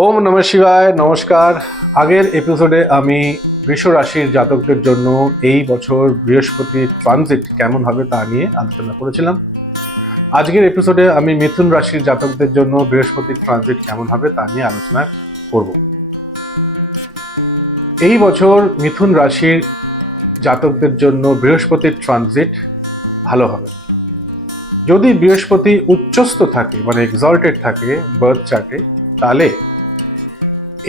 ওম নমঃ শিবায়। নমস্কার। আগের এপিসোডে আমি বৃষ রাশির জাতকদের জন্য এই বছর বৃহস্পতির ট্রানজিট কেমন হবে তা নিয়ে আলোচনা করেছিলাম। আজকের এপিসোডে আমি মিথুন রাশির জাতকদের জন্য বৃহস্পতির ট্রানজিট কেমন হবে তা নিয়ে আলোচনা করব। এই বছর মিথুন রাশির জাতকদের জন্য বৃহস্পতির ট্রানজিট ভালো হবে। যদি বৃহস্পতি উচ্চস্থ থাকে মানে এক্সল্টেড থাকে বার্থ চার্টে, তাহলে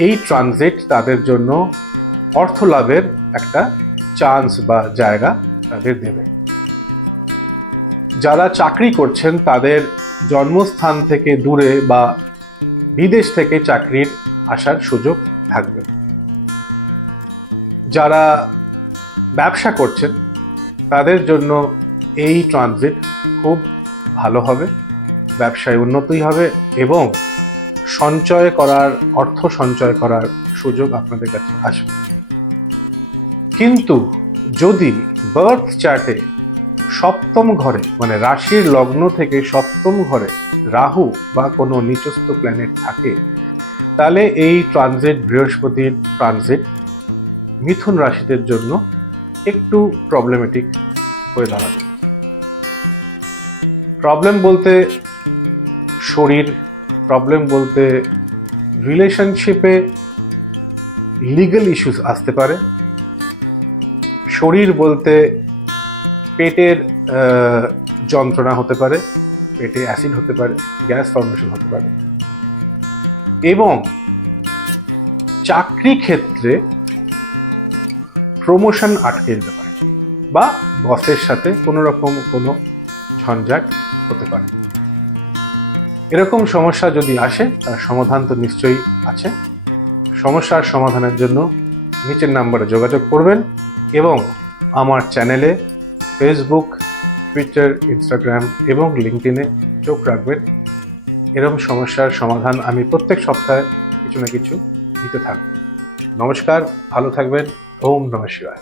এই ট্রানজিট তাদের জন্য অর্থ লাভের একটা চান্স বা জায়গা তাদের দেবে। যারা চাকরি করছেন তাদের জন্মস্থান থেকে দূরে বা বিদেশ থেকে চাকরির আসার সুযোগ থাকবে। যারা ব্যবসা করছেন তাদের জন্য এই ট্রানজিট খুব ভালো হবে, ব্যবসায় উন্নতি হবে এবং অর্থ সঞ্চয় করার সুযোগ আপনাদের কাছে আসবে। কিন্তু যদি বার্থ চার্টে সপ্তম ঘরে মানে রাশির লগ্ন থেকে সপ্তম ঘরে রাহু বা কোনো নিচস্থ প্ল্যানেট থাকে, তাহলে এই ট্রানজিট বৃহস্পতির ট্রানজিট মিথুন রাশিদের জন্য একটু প্রবলেমেটিক হয়ে দাঁড়াবে। প্রবলেম বলতে শরীর, প্রবলেম বলতে রিলেশনশিপে লিগ্যাল ইস্যুস আসতে পারে, শরীর বলতে পেটের যন্ত্রণা হতে পারে, পেটে অ্যাসিড হতে পারে, গ্যাস ফর্মেশন হতে পারে এবং চাকরি ক্ষেত্রে প্রমোশন আটকে যেতে পারে বা বসের সাথে কোনো রকম কোনো ঝঞ্ঝাট হতে পারে। এরকম সমস্যা যদি আসে তার সমাধান তো নিশ্চয়ই আছে। সমস্যার সমাধানের জন্য নিচের নাম্বারে যোগাযোগ করবেন এবং আমার চ্যানেলে ফেসবুক, টুইটার, ইনস্টাগ্রাম এবং লিঙ্কডইনে চোখ রাখবেন। এরকম সমস্যার সমাধান আমি প্রত্যেক সপ্তাহে কিছু না কিছু দিতে থাকব। নমস্কার, ভালো থাকবেন। ওম নমঃ শিবায়।